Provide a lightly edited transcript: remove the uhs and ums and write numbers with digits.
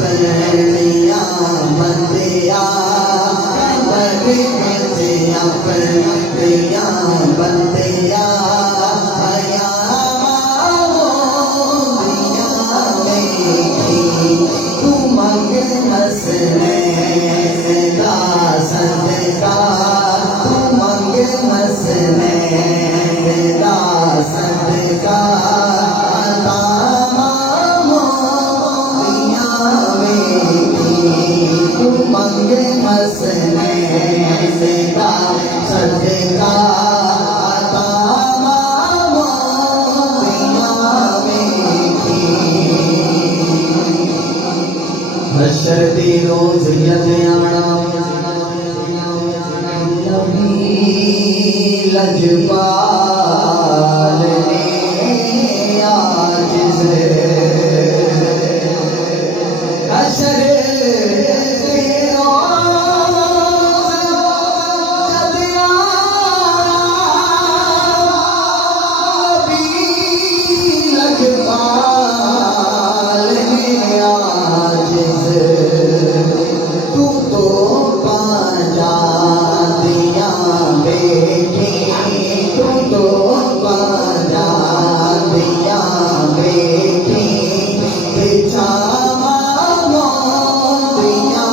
करनिया बंदिया cover बंदिया करनिया बंदिया हया माओदिया मेरी तू मंग मसले दा सदका तू मंग मसले दा सदका मंगे मसले का सदका अता मामोदिया मेरी हशर दी रोज यदयाना नबी लजपा